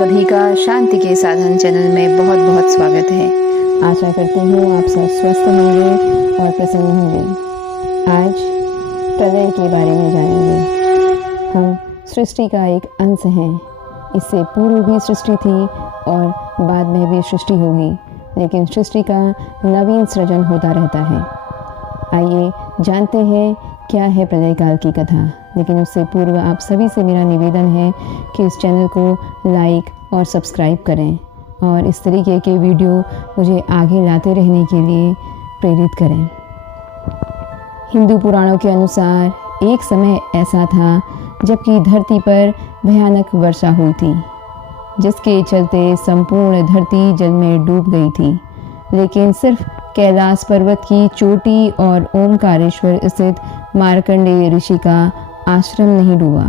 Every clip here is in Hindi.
सभी का शांति के साधन चैनल में बहुत बहुत स्वागत है। आशा करती हूँ आप सब स्वस्थ होंगे और प्रसन्न होंगे। आज प्रलय के बारे में जानेंगे। हम सृष्टि का एक अंश हैं। इससे पूर्व भी सृष्टि थी और बाद में भी सृष्टि होगी, लेकिन सृष्टि का नवीन सृजन होता रहता है। आइए जानते हैं क्या है प्रलय काल की कथा। लेकिन उससे पूर्व आप सभी से मेरा निवेदन है कि इस चैनल को लाइक और सब्सक्राइब करें और इस तरीके के वीडियो मुझे आगे लाते रहने के लिए प्रेरित करें। हिंदू पुराणों के अनुसार एक समय ऐसा था जबकि धरती पर भयानक वर्षा हुई थी, जिसके चलते संपूर्ण धरती जल में डूब गई थी। लेकिन सिर्फ कैलाश पर्वत की चोटी और ओमकारेश्वर स्थित मार्कंडेय ऋषि का आश्रम नहीं डूबा।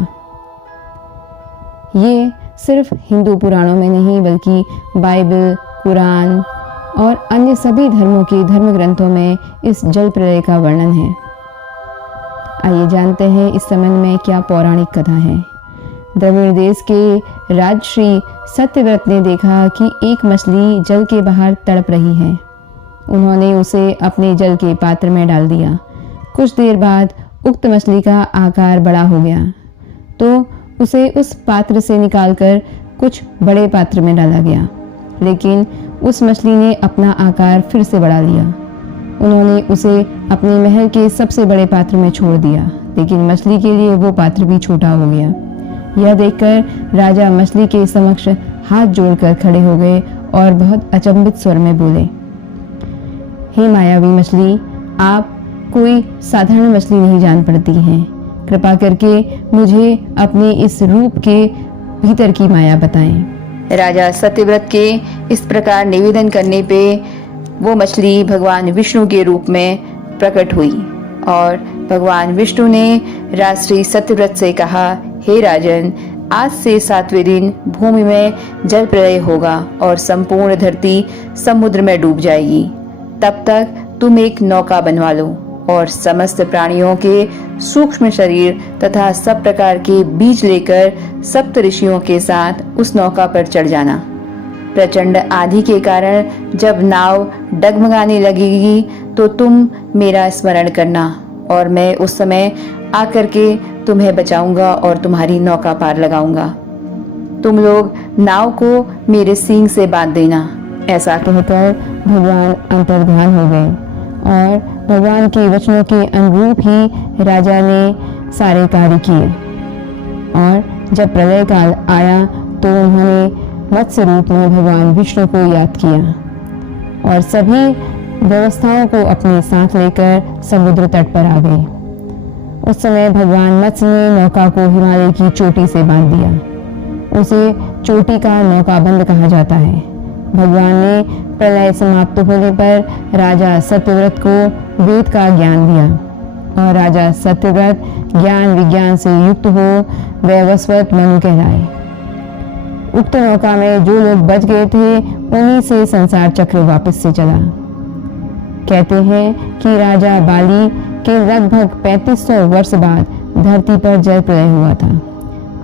ये सिर्फ हिंदू पुराणों में नहीं बल्कि बाइबल, कुरान और अन्य सभी धर्मों के धर्म ग्रंथों में इस जल प्रलय का वर्णन है। आइए जानते हैं इस संबंध में क्या पौराणिक कथा है। द्रविड़ देश के राजश्री सत्यव्रत ने देखा कि एक मछली जल के बाहर तड़प रही है। उन्होंने उसे अपने जल के पात्र में डाल दिया। कुछ देर बाद उक्त मछली का आकार बड़ा हो गया, तो उसे उस पात्र से निकालकर कुछ बड़े पात्र में डाला गया। लेकिन उस मछली ने अपना आकार फिर से बढ़ा लिया। उन्होंने उसे अपने महल के सबसे बड़े पात्र में छोड़ दिया, लेकिन मछली के लिए वो पात्र भी छोटा हो गया। यह देखकर राजा मछली के समक्ष हाथ जोड़कर खड़े हो गए और बहुत अचंभित स्वर में बोले, हे मायावी मछली, आप कोई साधारण मछली नहीं जान पड़ती हैं। कृपा करके मुझे अपने इस रूप के भीतर की माया बताएं। राजा सत्यव्रत के इस प्रकार निवेदन करने पे वो मछली भगवान विष्णु के रूप में प्रकट हुई और भगवान विष्णु ने राजश्री सत्यव्रत से कहा, हे राजन, आज से 7वें दिन भूमि में जल प्रलय होगा और संपूर्ण धरती समुद्र में डूब जाएगी। तब तक तुम एक नौका बनवा लो और समस्त प्राणियों के सूक्ष्म शरीर तथा सब प्रकार के बीज लेकर सप्त ऋषियों के साथ उस नौका पर चढ़ जाना। प्रचंड आंधी के कारण जब नाव डगमगाने लगेगी तो तुम मेरा स्मरण करना और मैं उस समय आकर के तुम्हें बचाऊंगा और तुम्हारी नौका पार लगाऊंगा। तुम लोग नाव को मेरे सींग से बांध देना। ऐसा कहकर भगवान अंतर्ध्यान हो गए और भगवान के वचनों के अनुरूप ही राजा ने सारे कार्य किए। और जब प्रलय काल आया तो उन्होंने मत्स्य रूप में भगवान विष्णु को याद किया और सभी व्यवस्थाओं को अपने साथ लेकर समुद्र तट पर आ गए। उस समय भगवान मत्स्य ने नौका को हिमालय की चोटी से बांध दिया। उसे चोटी का नौकाबंद कहा जाता है। भगवान ने प्रलय समाप्त होने पर राजा सत्यव्रत को वेद का ज्ञान दिया और राजा सत्यव्रत ज्ञान विज्ञान से युक्त हो वैवस्वत मनु कहलाए। उक्त नौका में जो लोग बच गए थे उन्हीं से संसार चक्र वापस से चला। कहते हैं कि राजा बाली के लगभग 3500 वर्ष बाद धरती पर जल प्रलय हुआ था।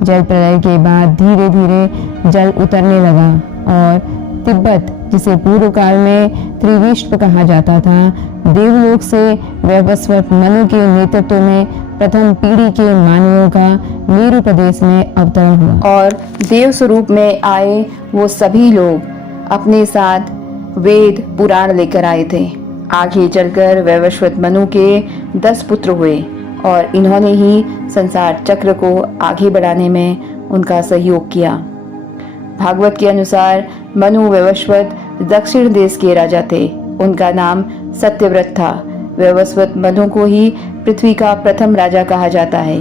जल प्रलय के बाद धीरे धीरे जल उतरने लगा और तिब्बत, जिसे पूर्व काल में त्रिविष्ट कहा जाता था, देवलोक से वैवस्वत मनु के नेतृत्व में प्रथम पीढ़ी के मानवों का मेरु प्रदेश में अवतरण हुआ और देव स्वरूप में आए वो सभी लोग अपने साथ वेद पुराण लेकर आए थे। आगे चलकर वैवस्वत मनु के 10 पुत्र हुए और इन्होंने ही संसार चक्र को आगे बढ़ाने में उनका सहयोग किया। भागवत के अनुसार मनु वैवस्वत दक्षिण देश के राजा थे। उनका नाम सत्यव्रत था। वैवस्वत मनु को ही पृथ्वी का प्रथम राजा कहा जाता है।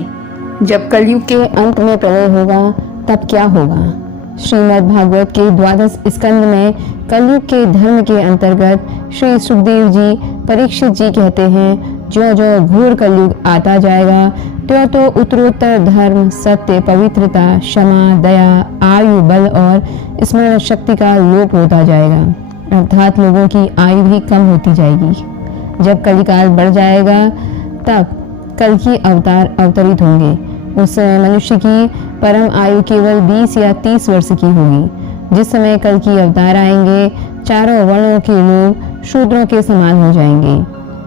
जब कलयुग के अंत में प्रलय होगा तब क्या होगा? श्रीमद् भागवत के 12 स्कंद में कलयुग के धर्म के अंतर्गत श्री सुखदेव जी परीक्षित जी कहते हैं, जो जो घोर कलयुग आता जाएगा तो उत्तरोत्तर धर्म, सत्य, पवित्रता, क्षमा, दया, आयु, बल और स्मरण शक्ति का लोप होता जाएगा, अर्थात लोगों की आयु भी कम होती जाएगी। जब कलिकाल बढ़ जाएगा तब कल की अवतार अवतरित होंगे। उस समय मनुष्य की परम आयु केवल 20 या 30 वर्ष की होगी। जिस समय कल की अवतार आएंगे, चारों वर्णों के लोग शूद्रों के समान हो जाएंगे।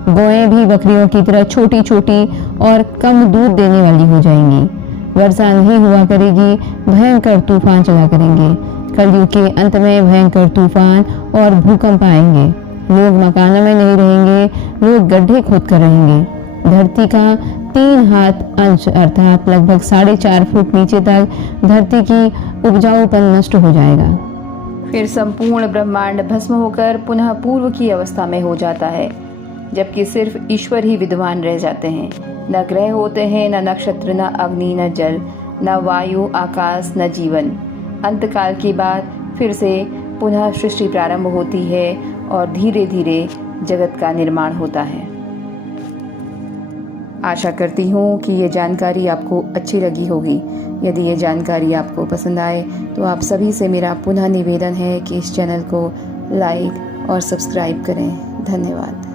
गौएं भी बकरियों की तरह छोटी छोटी और कम दूध देने वाली हो जाएंगी। वर्षा नहीं हुआ करेगी, भयंकर तूफान चला करेंगे। कलयुग के अंत में भयंकर तूफान और भूकंप आएंगे। लोग मकानों में नहीं रहेंगे, लोग गड्ढे खोद कर रहेंगे। धरती का 3 हाथ अंश अर्थात लगभग 4.5 फुट नीचे तक धरती की उपजाऊपन नष्ट हो जाएगा। फिर संपूर्ण ब्रह्मांड भस्म होकर पुनः पूर्व की अवस्था में हो जाता है, जबकि सिर्फ ईश्वर ही विद्वान रह जाते हैं। न ग्रह होते हैं, न नक्षत्र, न अग्नि, न जल, न वायु, आकाश, न जीवन। अंतकाल के बाद फिर से पुनः सृष्टि प्रारंभ होती है और धीरे धीरे जगत का निर्माण होता है। आशा करती हूँ कि ये जानकारी आपको अच्छी लगी होगी। यदि ये जानकारी आपको पसंद आए तो आप सभी से मेरा पुनः निवेदन है कि इस चैनल को लाइक और सब्सक्राइब करें। धन्यवाद।